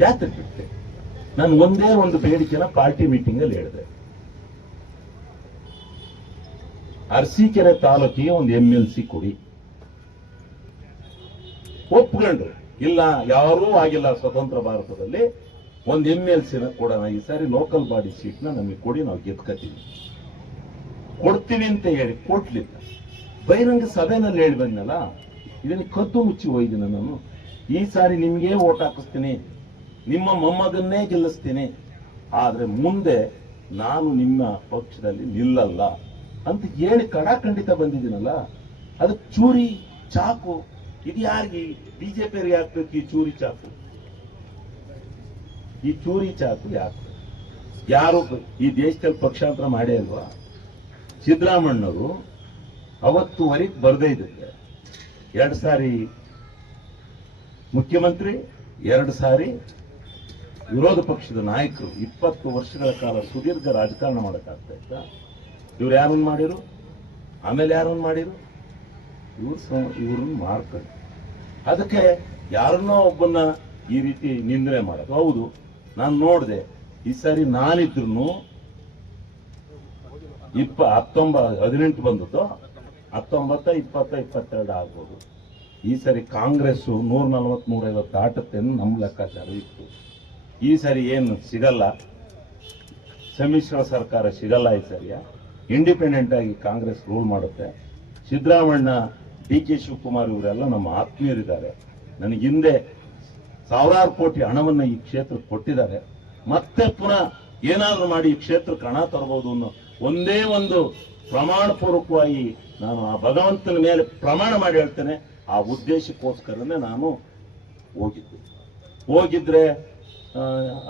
ಕ್ಯಾತೆ ನಾನು ಒಂದೇ ಒಂದು ಬೇಡಿಕೆನ ಪಾರ್ಟಿ ಮೀಟಿಂಗ್ ಅಲ್ಲಿ ಹೇಳಿದೆ. ಅರಸೀಕೆರೆ ತಾಲೂಕಿಗೆ ಒಂದು MLC ಕೊಡಿ. ಒಪ್ಕೊಂಡ್ರು. ಇಲ್ಲ ಯಾರೂ ಆಗಿಲ್ಲ ಸ್ವತಂತ್ರ ಭಾರತದಲ್ಲಿ, ಒಂದು MLC ಕೊಡೋಣ, ಈ ಸಾರಿ ಲೋಕಲ್ ಬಾಡಿ ಸೀಟ್ನ ನಮಗೆ ಕೊಡಿ, ನಾವು ಗೆದ್ಕತೀವಿ, ಕೊಡ್ತೀವಿ ಅಂತ ಹೇಳಿ ಕೊಡ್ಲಿಲ್ಲ. ಬಹಿರಂಗ ಸಭೆನಲ್ಲಿ ಹೇಳಿ ಬಂದಲ್ಲ, ಇದನ್ನ ಕದ್ದು ಮುಚ್ಚಿ ಹೋಯ್ದಿನ ನಾನು. ಈ ಸಾರಿ ನಿಮ್ಗೆ ಓಟ್ ಹಾಕಿಸ್ತೀನಿ, ನಿಮ್ಮ ಮೊಮ್ಮಗನ್ನೇ ಗೆಲ್ಲಿಸ್ತೀನಿ, ಆದ್ರೆ ಮುಂದೆ ನಾನು ನಿಮ್ಮ ಪಕ್ಷದಲ್ಲಿ ನಿಲ್ಲಲ್ಲ ಅಂತ ಹೇಳಿ ಕಡಾಖಂಡಿತ ಬಂದಿದ್ದೀನಲ್ಲ. ಅದಕ್ಕೆ ಚೂರಿ ಚಾಕು ಇದು ಯಾರಿಗೆ? ಬಿಜೆಪಿಯರಿಗೆ ಹಾಕ್ಬೇಕು ಈ ಚೂರಿ ಚಾಕು. ಈ ಚೂರಿ ಚಾಕು ಯಾಕೆ? ಯಾರು ಈ ದೇಶದಲ್ಲಿ ಪಕ್ಷಾಂತರ ಮಾಡೇ ಅಲ್ವಾ? ಸಿದ್ದರಾಮಣ್ಣವರು ಅವತ್ತುವರೆಗೆ ಬರದೇ ಇದ್ದಿದ್ದೆ 2 ಸಾರಿ ಮುಖ್ಯಮಂತ್ರಿ, 2 ಸಾರಿ ವಿರೋಧ ಪಕ್ಷದ ನಾಯಕರು, 20 ವರ್ಷಗಳ ಕಾಲ ಸುದೀರ್ಘ ರಾಜಕಾರಣ ಮಾಡಕ್ಕಾಗ್ತಾ ಇತ್ತ? ಇವ್ರು ಯಾರನ್ನು ಮಾಡಿರು? ಆಮೇಲೆ ಯಾರನ್ನು ಮಾಡಿರು? ಇವ್ರನ್ನ ಮಾಡ್ತಾರೆ. ಅದಕ್ಕೆ ಯಾರನ್ನೋ ಒಬ್ಬನ್ನ ಈ ರೀತಿ ನಿಂದನೆ ಮಾಡೋದು. ಹೌದು, ನಾನು ನೋಡಿದೆ ಈ ಸಾರಿ ನಾನಿದ್ರು 18 ಬಂದದ್ದು, 19, 20, 22 ಆಗ್ಬೋದು. ಈ ಸಾರಿ ಕಾಂಗ್ರೆಸ್ 140, 150 ದಾಟುತ್ತೆ ನಮ್ಮ ಲೆಕ್ಕಾಚಾರ ಇತ್ತು. ಈ ಸಾರಿ ಏನು ಸಿಗಲ್ಲ, ಸಮ್ಮಿಶ್ರ ಸರ್ಕಾರ ಸಿಗಲ್ಲ. ಈ ಸಾರಿಯ ಇಂಡಿಪೆಂಡೆಂಟ್ ಆಗಿ ಕಾಂಗ್ರೆಸ್ ರೂಲ್ ಮಾಡುತ್ತೆ. ಸಿದ್ದರಾಮಣ್ಣ, DK ಶಿವಕುಮಾರ್ ಇವರೆಲ್ಲ ನಮ್ಮ ಆತ್ಮೀಯರಿದ್ದಾರೆ. ನನಗೆ ಹಿಂದೆ ಸಾವಿರಾರು ಕೋಟಿ ಹಣವನ್ನು ಈ ಕ್ಷೇತ್ರಕ್ಕೆ ಕೊಟ್ಟಿದ್ದಾರೆ. ಮತ್ತೆ ಪುನಃ ಏನಾದರೂ ಮಾಡಿ ಈ ಕ್ಷೇತ್ರಕ್ಕೆ ಹಣ ತರಬಹುದು ಅನ್ನೋ ಒಂದೇ ಒಂದು ಪ್ರಮಾಣ ಪೂರ್ವಕವಾಗಿ ನಾನು ಆ ಭಗವಂತನ ಮೇಲೆ ಪ್ರಮಾಣ ಮಾಡಿ ಹೇಳ್ತೇನೆ. ಆ ಉದ್ದೇಶಕ್ಕೋಸ್ಕರನೇ ನಾನು ಹೋಗಿದ್ರೆ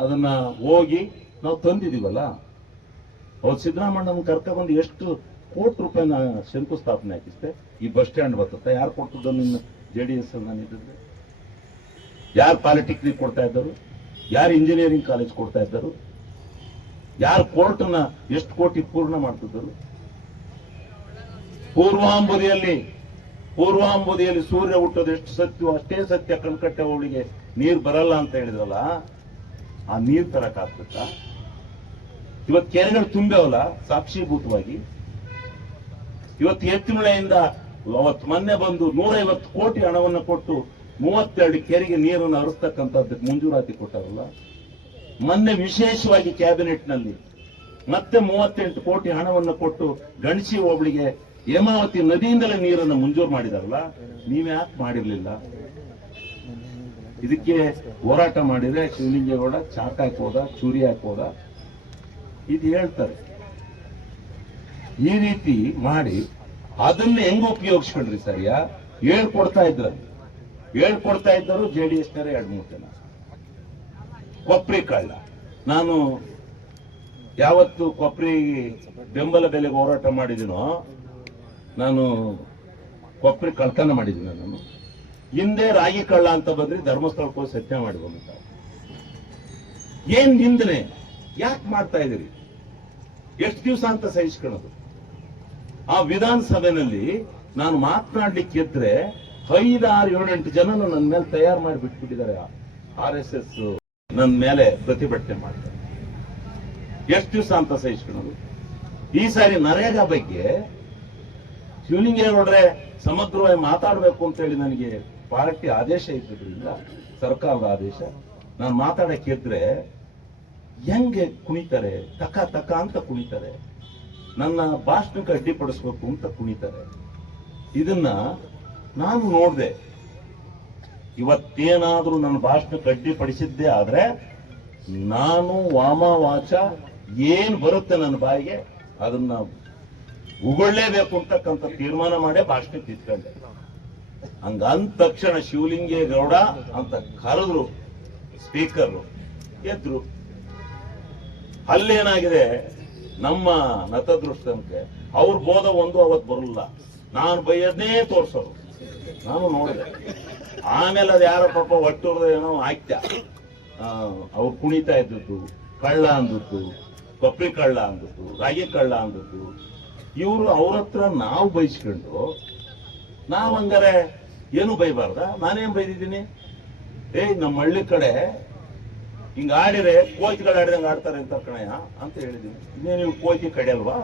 ಅದನ್ನ ಹೋಗಿ ನಾವು ತಂದಿದೀವಲ್ಲ. ಅವ್ರು ಸಿದ್ದರಾಮಣ್ಣನ ಕರ್ಕೊಂಡ್ಬಂದು ಎಷ್ಟು ಕೋಟಿ ರೂಪಾಯಿನ ಶಂಕುಸ್ಥಾಪನೆ ಹಾಕಿస్తే ಈ ಬಸ್ ಸ್ಟ್ಯಾಂಡ್ ಬರ್ತದೆ. ಯಾರು ಕೊಟ್ಟದ್ದು? ನಿನ್ನ JDS ನಾನಿದ್ದರೆ ಯಾರು ಪಾಲಿಟೆಕ್ನಿಕ್ ಕೊಡ್ತಾ ಇದ್ದರು? ಯಾರು ಇಂಜಿನಿಯರಿಂಗ್ ಕಾಲೇಜ್ ಕೊಡ್ತಾ ಇದ್ದರು? ಯಾರು ಕೋರ್ಟ್ನ ಎಷ್ಟು ಕೋಟಿ ಪೂರ್ಣ ಮಾಡ್ತಿದ್ದರು? ಪೂರ್ವಾಂಬುದಿಯಲ್ಲಿ ಸೂರ್ಯ ಹುಟ್ಟೋದು ಎಷ್ಟು ಸತ್ಯ ಅಷ್ಟೇ ಸತ್ಯ. ಕಣ್ಕಟ್ಟೆ ಅವಳಿಗೆ ನೀರು ಬರಲ್ಲ ಅಂತ ಹೇಳಿದ್ರಲ್ಲ, ಆ ನೀರು ತರಕಾಗ್ತಕ್ಕ? ಇವತ್ತು ಕೆರೆಗಳು ತುಂಬ್ಯಾವಲ್ಲ ಸಾಕ್ಷೀಭೂತವಾಗಿ. ಇವತ್ತು ಎತ್ತಿನೊಳೆಯಿಂದ ಅವತ್ತು ಮೊನ್ನೆ ಬಂದು 150 ಕೋಟಿ ಹಣವನ್ನು ಕೊಟ್ಟು 32 ಕೆರೆಗೆ ನೀರನ್ನು ಹರಿಸ್ತಕ್ಕಂಥದ್ದಕ್ಕೆ ಮಂಜೂರಾತಿ ಕೊಟ್ಟಾರಲ್ಲ. ಮೊನ್ನೆ ವಿಶೇಷವಾಗಿ ಕ್ಯಾಬಿನೆಟ್ನಲ್ಲಿ ಮತ್ತೆ 38 ಕೋಟಿ ಹಣವನ್ನು ಕೊಟ್ಟು ಗಣಸಿ ಹೋಬಳಿಗೆ ಹೇಮಾವತಿ ನದಿಯಿಂದಲೇ ನೀರನ್ನು ಮಂಜೂರು ಮಾಡಿದಾರಲ್ಲ. ನೀವ್ಯಾಕೆ ಮಾಡಿರ್ಲಿಲ್ಲ? ಇದಕ್ಕೆ ಹೋರಾಟ ಮಾಡಿದ್ರೆ ಶಿವಲಿಂಗೇಗೌಡ ಚಾಕ್ ಹಾಕೋದ, ಚೂರಿ ಹಾಕೋದ, ಇದು ಹೇಳ್ತಾರೆ. ಈ ರೀತಿ ಮಾಡಿ ಅದನ್ನ ಹೆಂಗ್ ಉಪಯೋಗಿಸ್ಕೊಂಡ್ರಿ? ಸರಿಯಾ ಹೇಳ್ಕೊಡ್ತಾ ಇದ್ದರು JDS 2-3 ಜನ. ಕೊಪ್ರಿ ಕಳ್ಳ. ನಾನು ಯಾವತ್ತು ಕೊಪ್ರಿ ಬೆಂಬಲ ಬೆಲೆಗೆ ಹೋರಾಟ ಮಾಡಿದಿನೋ, ನಾನು ಕೊಪ್ರಿ ಕಳ್ತನ ಮಾಡಿದ್ದೀನಿ. ನಾನು ಹಿಂದೆ ರಾಗಿ ಕಳ್ಳ ಅಂತ ಬಂದ್ರೆ ಧರ್ಮಸ್ಥಳಕ್ಕೆ ಹೋಗಿ ಸತ್ಯ ಮಾಡಿ ಬಂದ. ಏನ್ ನಿಂದನೆ ಯಾಕೆ ಮಾಡ್ತಾ ಇದೀರಿ? ಎಷ್ಟು ದಿವಸ ಅಂತ ಸಹಿಸ್ಕೊಳ್ಳೋದು? ಆ ವಿಧಾನಸಭೆಯಲ್ಲಿ ನಾನು ಮಾತನಾಡ್ಲಿಕ್ಕೆ ಇದ್ರೆ 5, 6, 7, 8 ಜನ ನನ್ನ ಮೇಲೆ ತಯಾರು ಮಾಡಿ ಬಿಟ್ಬಿಟ್ಟಿದ್ದಾರೆ. RSS ನನ್ನ ಮೇಲೆ ಪ್ರತಿಭಟನೆ ಮಾಡ್ತಾರೆ. ಎಷ್ಟು ದಿವಸ ಅಂತ ಸಹಿಸ್ಕೊಳ್ಳೋದು? ಈ ಸಾರಿ ನರೇಗಾ ಬಗ್ಗೆ ಶಿವಲಿಂಗೇಗೌಡ್ರೆ ಸಮಗ್ರವಾಗಿ ಮಾತಾಡಬೇಕು ಅಂತ ಹೇಳಿ ನನಗೆ ಪಾರ್ಟಿ ಆದೇಶ ಇದ್ದಿದ್ರಿಂದ, ಸರ್ಕಾರದ ಆದೇಶ, ನಾನು ಮಾತಾಡಕ್ಕಿದ್ರೆ ಹೆಂಗೆ ಕುಣಿತಾರೆ, ತಕ ಅಂತ ಕುಣಿತಾರೆ. ನನ್ನ ಭಾಷಣಕ್ಕೆ ಅಡ್ಡಿಪಡಿಸ್ಬೇಕು ಅಂತ ಕುಣಿತಾರೆ. ಇದನ್ನ ನಾನು ನೋಡಿದೆ. ಇವತ್ತೇನಾದ್ರೂ ನನ್ನ ಭಾಷಣಕ್ಕೆ ಅಡ್ಡಿಪಡಿಸಿದ್ದೇ ಆದ್ರೆ ನಾನು ವಾಚ ಏನ್ ಬರುತ್ತೆ ನನ್ನ ಬಾಯಿಗೆ ಅದನ್ನ ಉಗೊಳ್ಳೇಬೇಕು ಅಂತಕ್ಕಂಥ ತೀರ್ಮಾನ ಮಾಡೇ ಭಾಷಣಕ್ಕೆ ಇಟ್ಕೊಂಡೆ. ಅಂದ ತಕ್ಷಣ ಶಿವಲಿಂಗೇಗೌಡ ಅಂತ ಕರೆದ್ರು ಸ್ಪೀಕರ್, ಎದ್ರು. ಅಲ್ಲೇನಾಗಿದೆ, ನಮ್ಮ ನತದೃಷ್ಟಂತೆ ಅವ್ರ ಬೋಧ ಒಂದು ಅವತ್ತು ಬರಲ್ಲ, ನಾನು ಬೈಯದನ್ನೇ ತೋರ್ಸೋರು. ನಾನು ನೋಡಿದೆ. ಆಮೇಲೆ ಅದು ಯಾರ ಪಾಪ ಒಟ್ಟೂರ್ದ ಏನೋ ಆಯ್ತ, ಅವ್ರು ಕುಣಿತಾ ಇದ್ದದ್ದು, ಕಳ್ಳ ಅಂದದ್ದು, ಕೊಪ್ಪರಿ ಕಳ್ಳ ಅಂದದ್ದು, ರಾಗಿ ಕಳ್ಳ ಅಂದದ್ದು. ಇವರು ಅವ್ರ ಹತ್ರ ನಾವು ಬೈಸ್ಕೊಂಡು ನಾವು ಹಂಗಾರೆ ಏನು ಬೈಬಾರ್ದ? ನಾನೇನ್ ಬೈದಿದ್ದೀನಿ? ನಮ್ಮ ಹಳ್ಳಿ ಕಡೆ ಹಿಂಗ ಆಡಿದ್ರೆ ಕೋಚ್ಗಳು ಆಡಿದಂಗೆ ಆಡ್ತಾರೆ ಅಂತ ಕಣಯ್ಯ ಅಂತ ಹೇಳಿದೀನಿ. ಇನ್ನೇ ನೀವು ಕೋಚಿ ಕಡಿಯಲ್ವಾ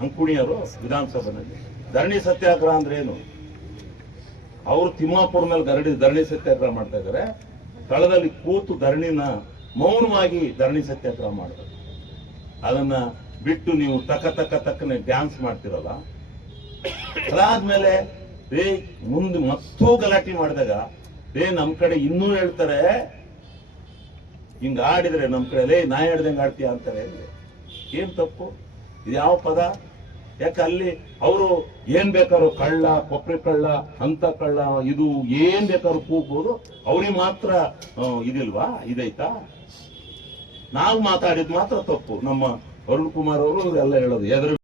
ಹಂಗ್ ಕುಣಿಯರು ವಿಧಾನಸಭೆನಲ್ಲಿ? ಧರಣಿ ಸತ್ಯಾಗ್ರಹ ಅಂದ್ರೆ ಏನು? ಅವರು ತಿಮ್ಮಾಪುರ ಮೇಲೆ ಧರಣಿ ಸತ್ಯಾಗ್ರಹ ಮಾಡ್ತಾ ಇದ್ದಾರೆ. ಸ್ಥಳದಲ್ಲಿ ಕೂತು ಧರಣಿನ ಮೌನವಾಗಿ ಧರಣಿ ಸತ್ಯಾಗ್ರಹ ಮಾಡ್ತಾರೆ. ಅದನ್ನ ಬಿಟ್ಟು ನೀವು ತಕ್ಕನೆ ಡ್ಯಾನ್ಸ್ ಮಾಡ್ತಿರಲ್ಲ. ಅದಾದ್ಮೇಲೆ ಮುಂದೆ ಮತ್ತೂ ಗಲಾಟೆ ಮಾಡಿದಾಗ ನಮ್ ಕಡೆ ಇನ್ನೂ ಹೇಳ್ತಾರೆ, ಹಿಂಗ ಆಡಿದ್ರೆ ನಮ್ ಕಡೆ ನಾ ಹೇಳ್ದಂಗೆ ಆಡ್ತೀಯ ಅಂತಾರೆ. ಏನ್ ತಪ್ಪು? ಇದು ಯಾವ ಪದ? ಯಾಕೆ ಅಲ್ಲಿ ಅವರು ಏನ್ ಬೇಕಾದ್ರು ಕಳ್ಳ, ಕೊಪ್ಪರಿ ಕಳ್ಳ, ಅಂತ ಕಳ್ಳ, ಇದು ಏನ್ ಬೇಕಾದ್ರು ಕೂಗ್ಬೋದು, ಅವ್ರಿಗೆ ಮಾತ್ರ ಇದಿಲ್ವಾ? ಇದೈತಾ? ನಾವು ಮಾತಾಡಿದ್ ಮಾತ್ರ ತಪ್ಪು. ನಮ್ಮ ಅರುಣ್ ಕುಮಾರ್ ಅವರು ಎಲ್ಲ ಹೇಳೋದು ಎದುರು